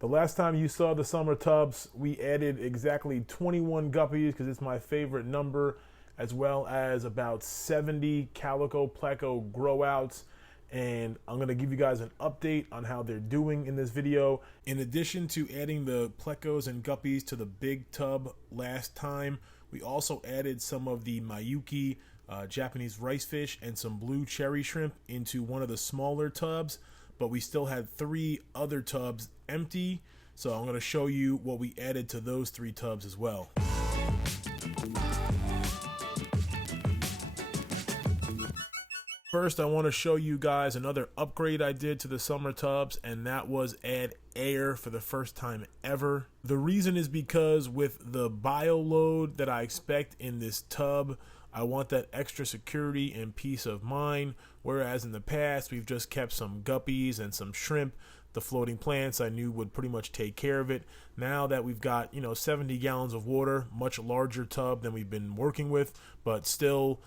The last time you saw the summer tubs, we added exactly 21 guppies because it's my favorite number, as well as about 70 Calico Pleco grow outs. And I'm going to give you guys an update on how they're doing in this video. In addition to adding the Plecos and Guppies to the big tub last time, we also added some of the Mayuki Japanese rice fish and some blue cherry shrimp into one of the smaller tubs, but we still had 3 other tubs empty. So I'm going to show you what we added to those 3 tubs as well. First, I want to show you guys another upgrade I did to the summer tubs, and that was add air for the first time ever. The reason is because with the bio load that I expect in this tub, I want that extra security and peace of mind, whereas in the past we've just kept some guppies and some shrimp. The floating plants I knew would pretty much take care of it. Now that we've got 70 gallons of water, much larger tub than we've been working with, but still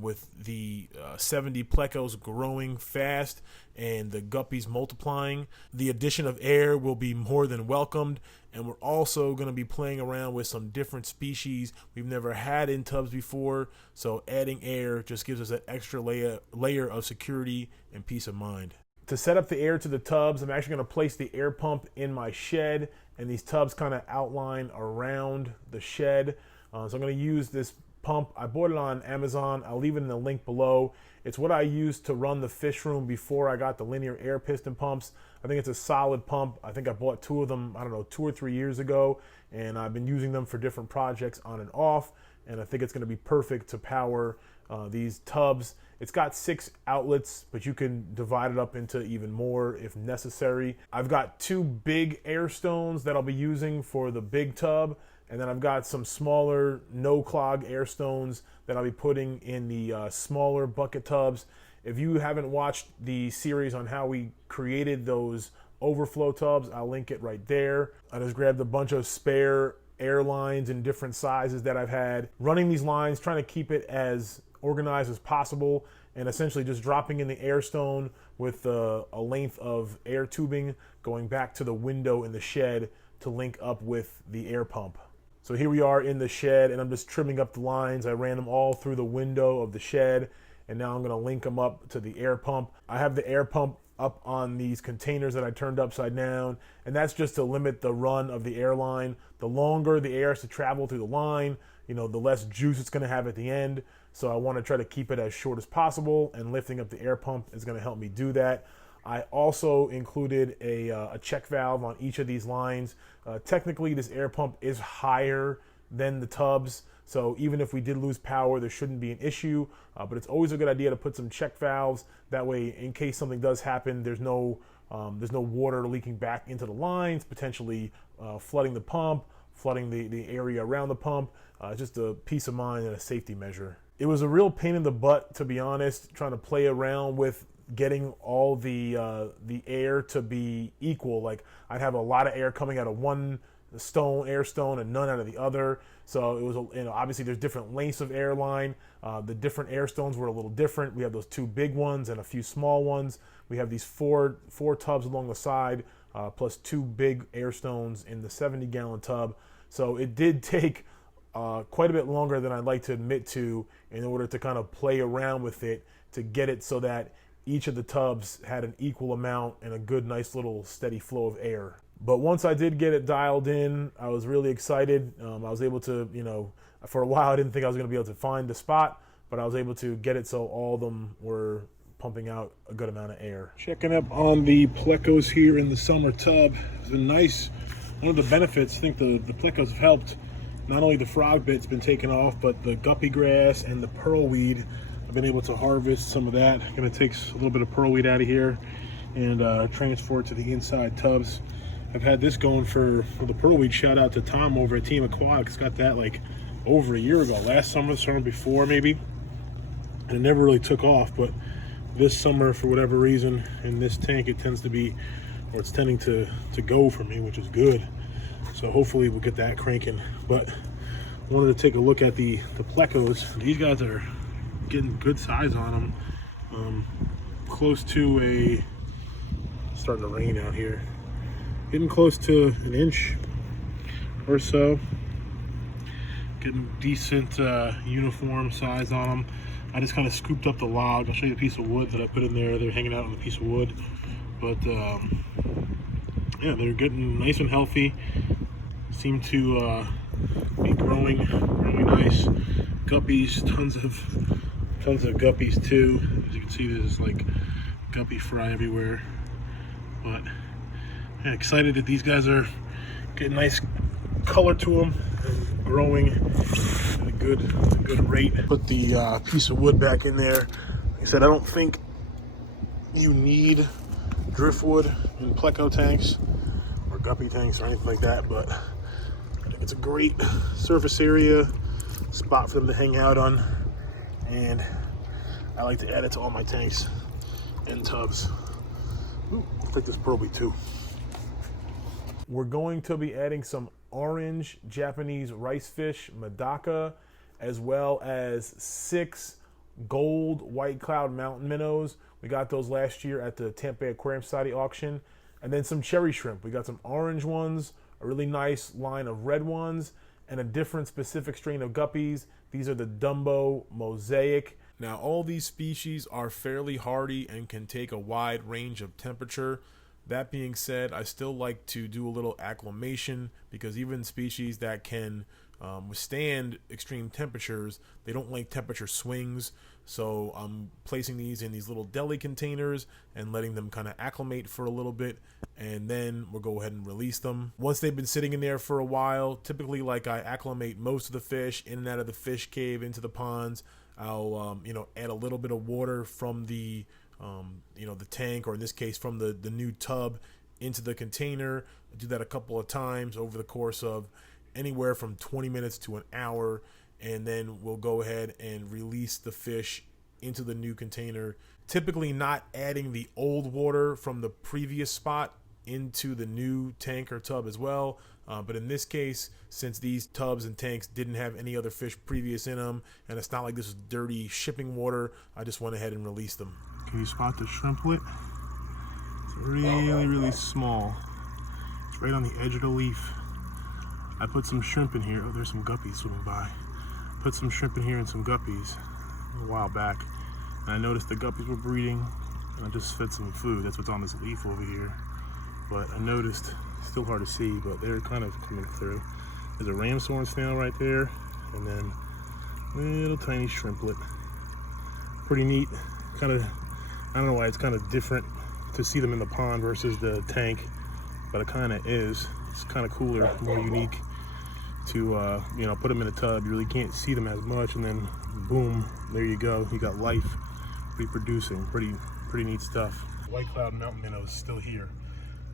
with the 70 plecos growing fast and the guppies multiplying, the addition of air will be more than welcomed. And we're also going to be playing around with some different species we've never had in tubs before, so adding air just gives us that extra layer of security and peace of mind. To set up the air to the tubs, I'm actually going to place the air pump in my shed, and these tubs kind of outline around the shed. So I'm going to use this pump. I bought it on Amazon. I'll leave it in the link below. It's what I used to run the fish room before I got the linear air piston pumps. I think it's a solid pump. I think I bought 2 of them, I don't know, 2 or 3 years ago, and I've been using them for different projects on and off, and I think it's going to be perfect to power these tubs. It's got 6 outlets, but you can divide it up into even more if necessary. I've got 2 big air stones that I'll be using for the big tub, and then I've got some smaller no clog air stones that I'll be putting in the smaller bucket tubs. If you haven't watched the series on how we created those overflow tubs, I'll link it right there. I just grabbed a bunch of spare air lines in different sizes that I've had. Running these lines, trying to keep it as organized as possible, and essentially just dropping in the air stone with a length of air tubing going back to the window in the shed to link up with the air pump. So here we are in the shed, and I'm just trimming up the lines. I ran them all through the window of the shed, and now I'm going to link them up to the air pump. I have the air pump up on these containers that I turned upside down, and that's just to limit the run of the air line. The longer the air has to travel through the line, the less juice it's going to have at the end. So I want to try to keep it as short as possible, and lifting up the air pump is going to help me do that. I also included a check valve on each of these lines. Technically, this air pump is higher than the tubs, so even if we did lose power, there shouldn't be an issue, but it's always a good idea to put some check valves. That way, in case something does happen, there's no water leaking back into the lines, potentially flooding the pump, flooding the area around the pump. Just a peace of mind and a safety measure. It was a real pain in the butt, to be honest, trying to play around with getting all the air to be equal. Like, I'd have a lot of air coming out of one air stone and none out of the other. So it was, obviously there's different lengths of air line. The different air stones were a little different. We have those 2 big ones and a few small ones. We have these four tubs along the side, plus 2 big air stones in the 70-gallon tub. So it did take quite a bit longer than I'd like to admit to in order to kind of play around with it to get it so that each of the tubs had an equal amount and a good, nice little steady flow of air. But once I did get it dialed in, I was really excited. I was able to, for a while I didn't think I was going to be able to find the spot, but I was able to get it so all of them were pumping out a good amount of air. Checking up on the Plecos here in the summer tub. It's been nice. One of the benefits, I think the Plecos have helped. Not only the frog bit's been taken off, but the guppy grass and the pearlweed. I've been able to harvest some of that. I'm going to take a little bit of pearlweed out of here and transfer it to the inside tubs. I've had this going for the pearlweed. Shout out to Tom over at Team Aquatic. It's got that like over a year ago, last summer, the summer before maybe, and it never really took off. But this summer, for whatever reason, in this tank, it tends to be, or it's tending to go for me, which is good. So hopefully we'll get that cranking. But I wanted to take a look at the Plecos. These guys are getting good size on them. Close to starting to rain out here. getting close to an inch or so. Getting decent uniform size on them. I just kind of scooped up the log. I'll show you the piece of wood that I put in there. They're hanging out on the piece of wood. But yeah, they're getting nice and healthy. Seem to be growing really nice. Guppies, tons of guppies too. As you can see, there's like Guppy Fry everywhere. But yeah, excited that these guys are getting nice color to them and growing at a good rate. Put the piece of wood back in there. Like I said, I don't think you need driftwood in Pleco tanks or guppy tanks or anything like that, but I think it's a great surface area spot for them to hang out on, and I like to add it to all my tanks and tubs. Ooh, I'll take this Proby too. We're going to be adding some orange Japanese rice fish Medaka, as well as 6 gold white cloud mountain minnows. We got those last year at the Tampa Bay Aquarium Society auction. And then some cherry shrimp. We got some orange ones, a really nice line of red ones, and a different specific strain of guppies. These are the Dumbo Mosaic. Now, all these species are fairly hardy and can take a wide range of temperature. That being said, I still like to do a little acclimation, because even species that can withstand extreme temperatures, they don't like temperature swings. So I'm placing these in these little deli containers and letting them kind of acclimate for a little bit, and then we'll go ahead and release them. Once they've been sitting in there for a while, typically like I acclimate most of the fish in and out of the fish cave into the ponds. I'll add a little bit of water from the the tank, or in this case from the new tub, into the container. I do that a couple of times over the course of anywhere from 20 minutes to an hour, and then we'll go ahead and release the fish into the new container, typically not adding the old water from the previous spot into the new tank or tub as well. But in this case, since these tubs and tanks didn't have any other fish previous in them, and it's not like this is dirty shipping water, I just went ahead and released them. Can you spot the shrimplet? It's really small. It's right on the edge of the leaf. I put some shrimp in here. Oh, there's some guppies swimming by. Put some shrimp in here and some guppies a while back, and I noticed the guppies were breeding, and I just fed some food. That's what's on this leaf over here. But I noticed, still hard to see, but they're kind of coming through. There's a ram's horn snail right there, and then little tiny shrimplet. Pretty neat. Kind of, I don't know why it's kind of different to see them in the pond versus the tank, but it kind of is. It's kind of cooler, more unique to put them in a tub. You really can't see them as much, and then boom, there you go. You got life reproducing. Pretty neat stuff. White cloud mountain minnows still here.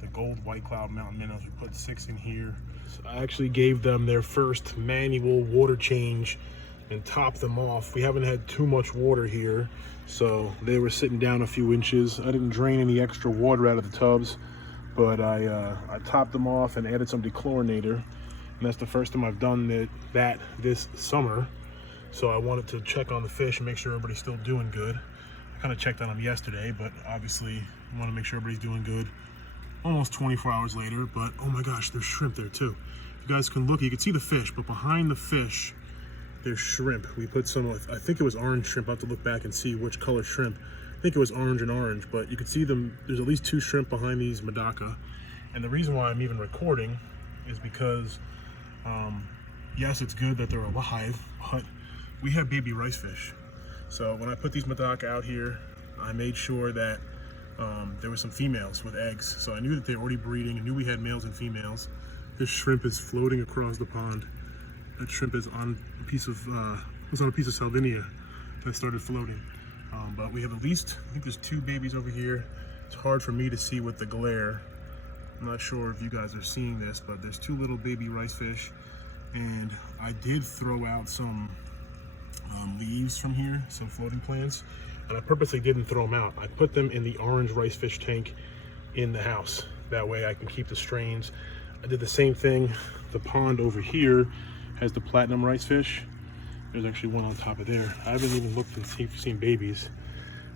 The gold white cloud mountain minnows. We put 6 in here. So I actually gave them their first manual water change and topped them off. We haven't had too much water here, so they were sitting down a few inches. I didn't drain any extra water out of the tubs, but I topped them off and added some dechlorinator, and that's the first time I've done that this summer. So I wanted to check on the fish and make sure everybody's still doing good. I kind of checked on them yesterday, but obviously I want to make sure everybody's doing good. Almost 24 hours later, but oh my gosh, there's shrimp there too. If you guys can look, you can see the fish, but behind the fish, there's shrimp. We put some, I think it was orange shrimp. I'll have to look back and see which color shrimp. I think it was orange and orange, but you can see them. There's at least 2 shrimp behind these Medaka. And the reason why I'm even recording is because, yes, it's good that they're alive, but we have baby rice fish. So when I put these Medaka out here, I made sure that there were some females with eggs. So I knew that they were already breeding. I knew we had males and females. This shrimp is floating across the pond. That shrimp is on a piece of, was on a piece of Salvinia that started floating. But we have at least, I think there's 2 babies over here. It's hard for me to see with the glare. I'm not sure if you guys are seeing this, but there's 2 little baby rice fish. And I did throw out some leaves from here, some floating plants. And I purposely didn't throw them out. I put them in the orange rice fish tank in the house. That way I can keep the strains. I did the same thing. The pond over here has the platinum rice fish. There's actually one on top of there. I haven't even looked and seen babies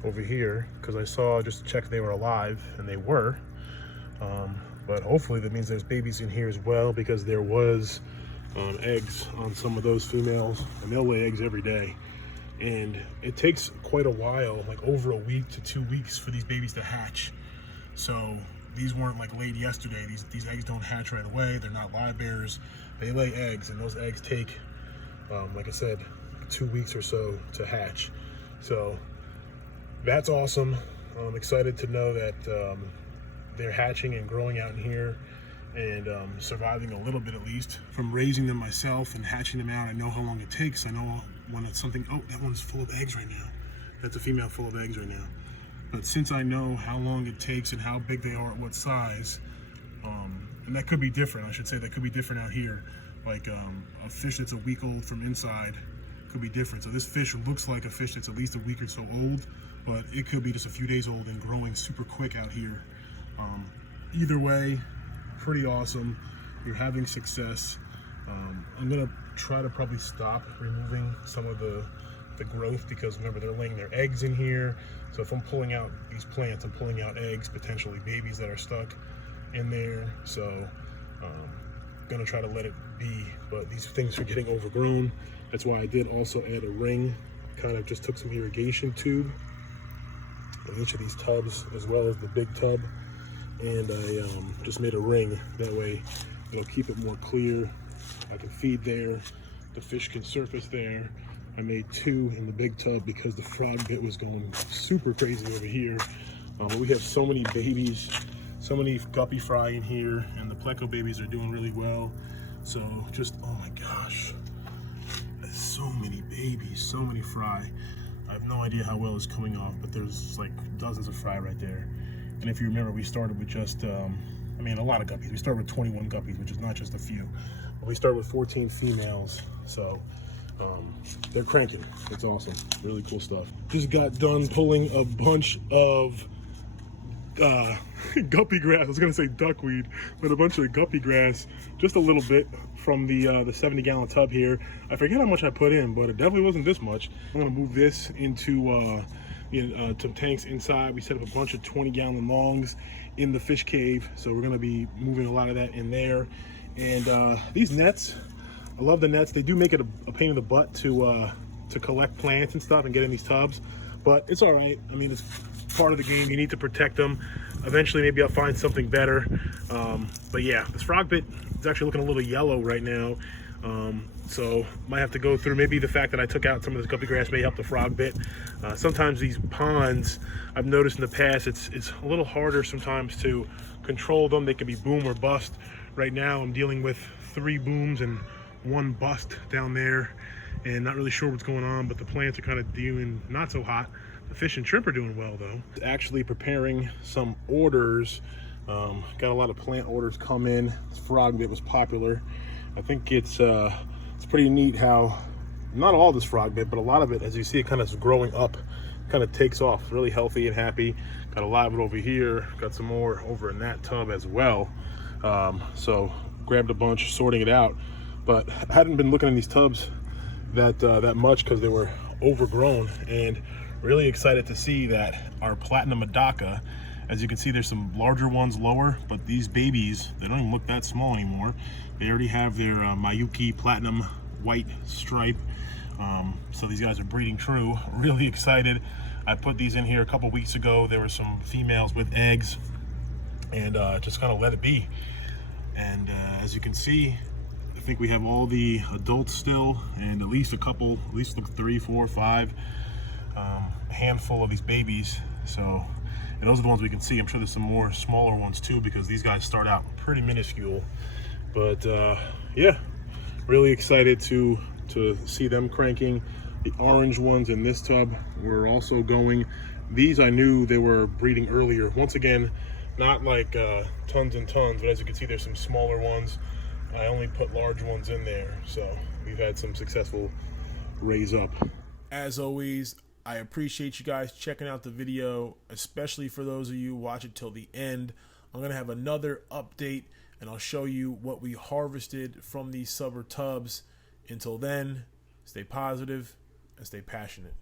over here, because I saw just to check they were alive, and they were. but hopefully that means there's babies in here as well, because there was eggs on some of those females, and they'll lay eggs every day. And it takes quite a while, like over a week to 2 weeks, for these babies to hatch. So these weren't like laid yesterday. These eggs don't hatch right away. They're not live bearers. They lay eggs, and those eggs take, like I said, 2 weeks or so to hatch. So that's awesome. I'm excited to know that they're hatching and growing out in here, and surviving a little bit at least from raising them myself and hatching them out. I know how long it takes. I know when it's something, oh, that one's full of eggs right now. That's a female full of eggs right now. But since I know how long it takes and how big they are at what size, and that could be different, I should say, that could be different out here. Like a fish that's a week old from inside could be different. So this fish looks like a fish that's at least a week or so old, but it could be just a few days old and growing super quick out here. Either way, pretty awesome. You're having success. I'm gonna try to probably stop removing some of the growth, because remember, they're laying their eggs in here. So if I'm pulling out these plants, I'm pulling out eggs, potentially babies that are stuck in there. So gonna try to let it be, but these things are getting overgrown. That's why I did also add a ring. Kind of just took some irrigation tube in each of these tubs, as well as the big tub, and I just made a ring. That way it'll keep it more clear. I can feed there, the fish can surface there. I made 2 in the big tub because the frog bit was going super crazy over here. But we have so many babies, so many Guppy Fry in here, and the Pleco babies are doing really well. So just, oh my gosh, there's so many babies, so many fry. I have no idea how well it's coming off, but there's like dozens of fry right there. And if you remember, we started with just, I mean, a lot of guppies. We started with 21 guppies, which is not just a few. But we started with 14 females, so they're cranking. It's awesome, really cool stuff. Just got done pulling a bunch of guppy grass. I was gonna say duckweed, but a bunch of guppy grass, just a little bit from the 70-gallon tub here. I forget how much I put in, but it definitely wasn't this much. I'm gonna move this into some tanks inside. We set up a bunch of 20-gallon longs in the fish cave, so we're gonna be moving a lot of that in there. And these nets, I love the nets. They do make it a pain in the butt to collect plants and stuff and get in these tubs, but it's all right. I mean, it's part of the game. You need to protect them. Eventually, maybe I'll find something better. But yeah, this frog bit is actually looking a little yellow right now. So might have to go through, maybe the fact that I took out some of this guppy grass may help the frog bit. Sometimes these ponds, I've noticed in the past, it's a little harder sometimes to control them. They can be boom or bust. Right now I'm dealing with 3 booms and 1 bust down there, and not really sure what's going on, but the plants are kind of doing not so hot. The fish and shrimp are doing well though. Actually preparing some orders. Got a lot of plant orders come in. This frog bit was popular. I think it's pretty neat how not all this frog bit, but a lot of it, as you see, it kind of is growing up, kind of takes off, really healthy and happy. Got a lot of it over here, got some more over in that tub as well. So grabbed a bunch, sorting it out, but I hadn't been looking in these tubs that much because they were overgrown, and really excited to see that our platinum Medaka, as you can see, there's some larger ones lower, but these babies, they don't even look that small anymore. They already have their Mayuki platinum white stripe. So these guys are breeding true. Really excited. I put these in here a couple weeks ago. There were some females with eggs, and just kind of let it be. And as you can see, I think we have all the adults still, and at least a couple, at least 3, 4, 5, a handful of these babies. So, and those are the ones we can see. I'm sure there's some more smaller ones too, because these guys start out pretty minuscule. But yeah, really excited to see them cranking. The orange ones in this tub were also going. These, I knew they were breeding earlier. Once again, not like tons and tons, but as you can see, there's some smaller ones. I only put large ones in there, so we've had some successful raise up. As always, I appreciate you guys checking out the video, especially for those of you who watch it till the end. I'm gonna have another update, and I'll show you what we harvested from these summer tubs. Until then, stay positive and stay passionate.